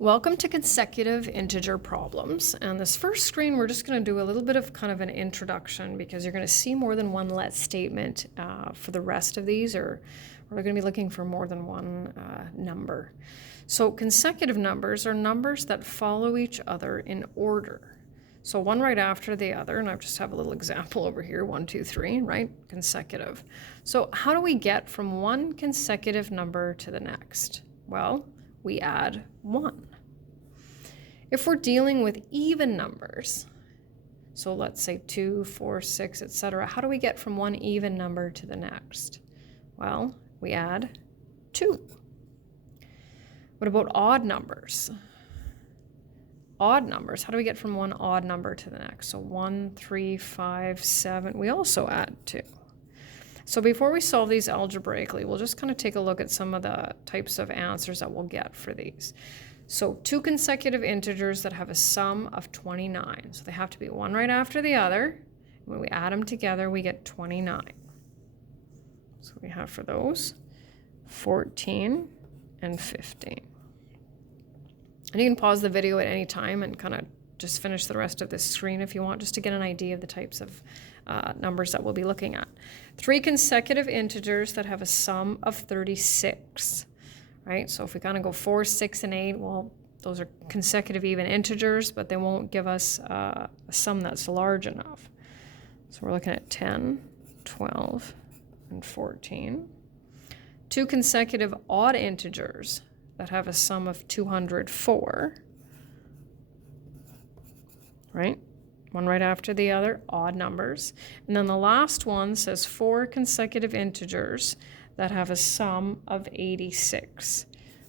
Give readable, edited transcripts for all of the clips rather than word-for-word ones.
Welcome to consecutive integer problems. And this first screen, we're just going to do a little bit of kind of an introduction because you're going to see more than one let statement for the rest of these, or we're going to be looking for more than one number. So consecutive numbers are numbers that follow each other in order. So one right after the other, and I just have a little example over here, 1, 2, 3, right? Consecutive. So how do we get from one consecutive number to the next? Well, we add 1. If we're dealing with even numbers, so let's say 2, 4, 6, etc., how do we get from one even number to the next? Well, we add 2. What about odd numbers? Odd numbers, how do we get from one odd number to the next? So 1, 3, 5, 7, we also add 2. So before we solve these algebraically, we'll just kind of take a look at some of the types of answers that we'll get for these. So 2 consecutive integers that have a sum of 29. So they have to be one right after the other. When we add them together, we get 29. So we have for those 14 and 15. And you can pause the video at any time and kind of just finish the rest of this screen if you want, just to get an idea of the types of numbers that we'll be looking at. 3 consecutive integers that have a sum of 36, right? So if we kind of go 4, 6, and 8, well, those are consecutive even integers, but they won't give us a sum that's large enough. So we're looking at 10, 12, and 14. 2 consecutive odd integers that have a sum of 204, right? One right after the other, odd numbers. And then the last one says 4 consecutive integers that have a sum of 86.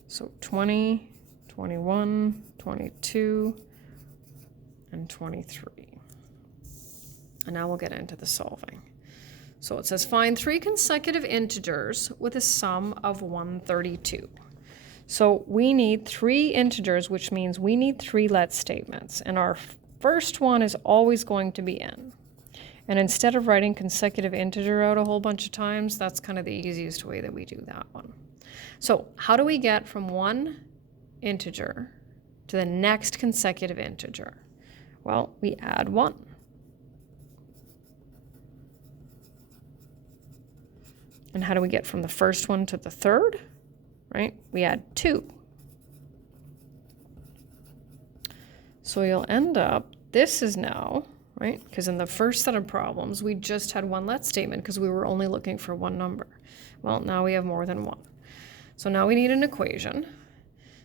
So 20, 21, 22, and 23. And now we'll get into the solving. So it says find 3 consecutive integers with a sum of 132. So we need 3 integers, which means we need 3 let statements. And our first one is always going to be n. And instead of writing consecutive integer out a whole bunch of times, that's kind of the easiest way that we do that one. So how do we get from one integer to the next consecutive integer? Well, we add 1. And how do we get from the first one to the third? Right? We add 2. So you'll end up, this is now, right? Because in the first set of problems, we just had one let statement because we were only looking for one number. Well, now we have more than one. So now we need an equation. It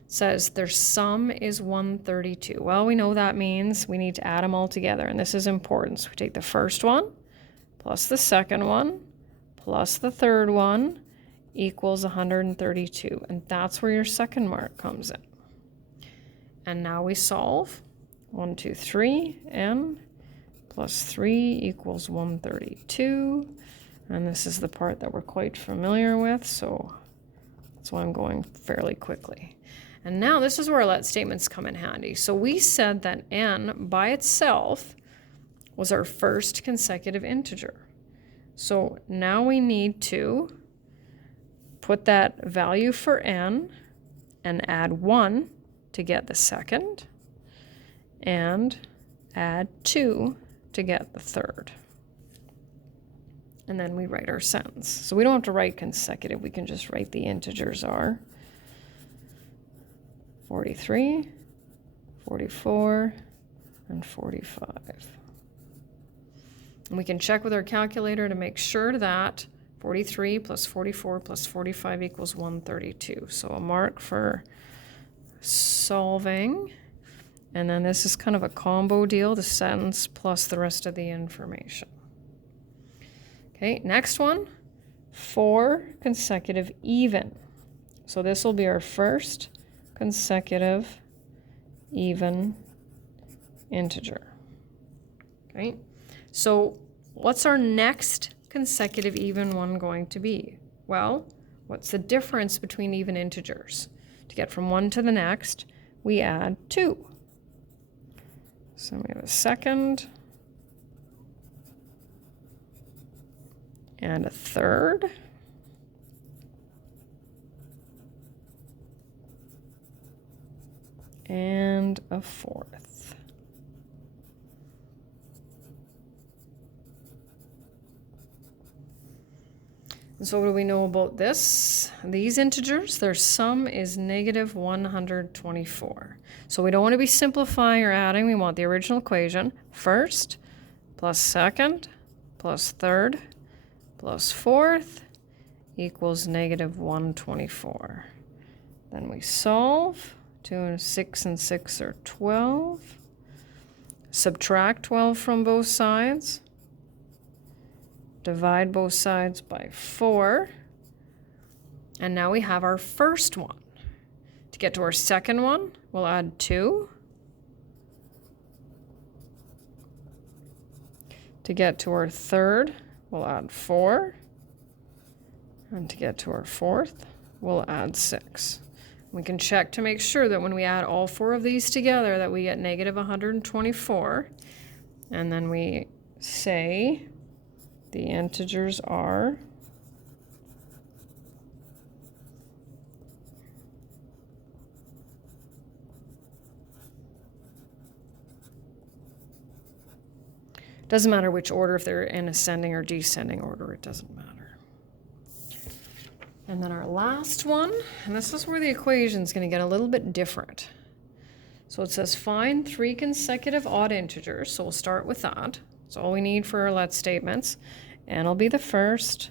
says their sum is 132. Well, we know that means we need to add them all together, and this is important. So we take the first one plus the second one plus the third one equals 132, and that's where your second mark comes in. And now we solve. 1, 2, 3, n plus 3 equals 132. And this is the part that we're quite familiar with, so that's why I'm going fairly quickly. And now this is where our let statements come in handy. So we said that n by itself was our first consecutive integer. So now we need to put that value for n and add 1 to get the second, and add 2 to get the third. And then we write our sentence. So we don't have to write consecutive, we can just write the integers are 43, 44, and 45. And we can check with our calculator to make sure that 43 plus 44 plus 45 equals 132. So a mark for solving. And then this is kind of a combo deal, the sentence plus the rest of the information. Okay, next one, 4 consecutive even. So this will be our first consecutive even integer. Okay, so what's our next consecutive even one going to be? Well, what's the difference between even integers? To get from one to the next, we add 2. So we have a second and a third. and a fourth. And so what do we know about this? These integers, their sum is negative 124. So we don't want to be simplifying or adding. We want the original equation. First plus second plus third plus fourth equals negative 124. Then we solve. 2 and 6 and 6 are 12. Subtract 12 from both sides. Divide both sides by 4. And now we have our first one. To get to our second one, we'll add 2. To get to our third, we'll add 4. And to get to our fourth, we'll add 6. We can check to make sure that when we add all 4 of these together that we get negative 124. And then we say the integers are doesn't matter which order, if they're in ascending or descending order, it doesn't matter. And then our last one, and this is where the equation is going to get a little bit different. So it says find 3 consecutive odd integers. So we'll start with that. That's all we need for our let statements. N will be the first.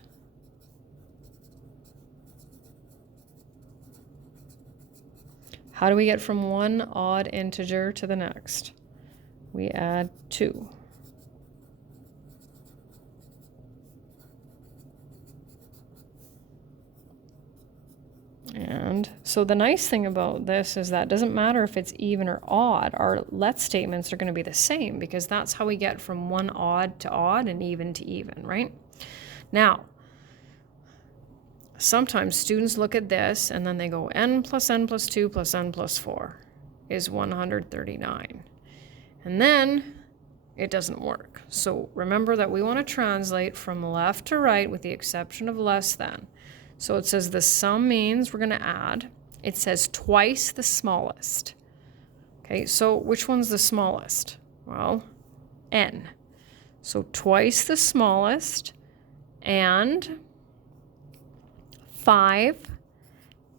How do we get from one odd integer to the next? We add 2. And so the nice thing about this is that it doesn't matter if it's even or odd, our let statements are going to be the same because that's how we get from one odd to odd and even to even, right? Now, sometimes students look at this and then they go n plus 2 plus n plus 4 is 139. And then it doesn't work. So remember that we want to translate from left to right with the exception of less than. So it says the sum means we're going to add. It says twice the smallest. Okay, so which one's the smallest? Well, n. So twice the smallest and 5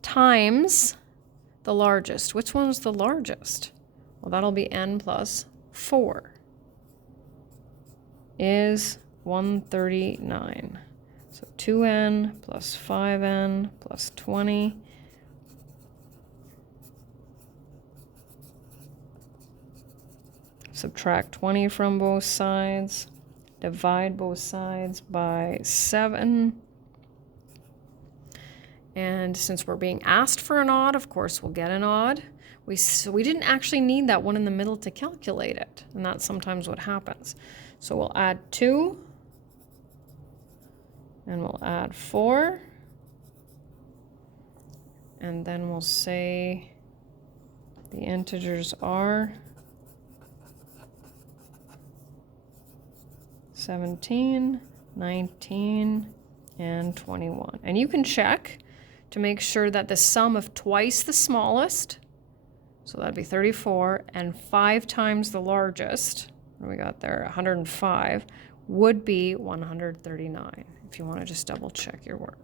times the largest. Which one's the largest? Well, that'll be n plus 4 is 139. So 2n plus 5n plus 20 subtract 20 from both sides, divide both sides by 7. And since we're being asked for an odd, of course we'll get an odd. We didn't actually need that one in the middle to calculate it, and that's sometimes what happens. So we'll add 2. And we'll add 4. And then we'll say the integers are 17, 19, and 21. And you can check to make sure that the sum of twice the smallest, so that'd be 34, and 5 times the largest, what we got there, 105, would be 139. If you want to just double check your work.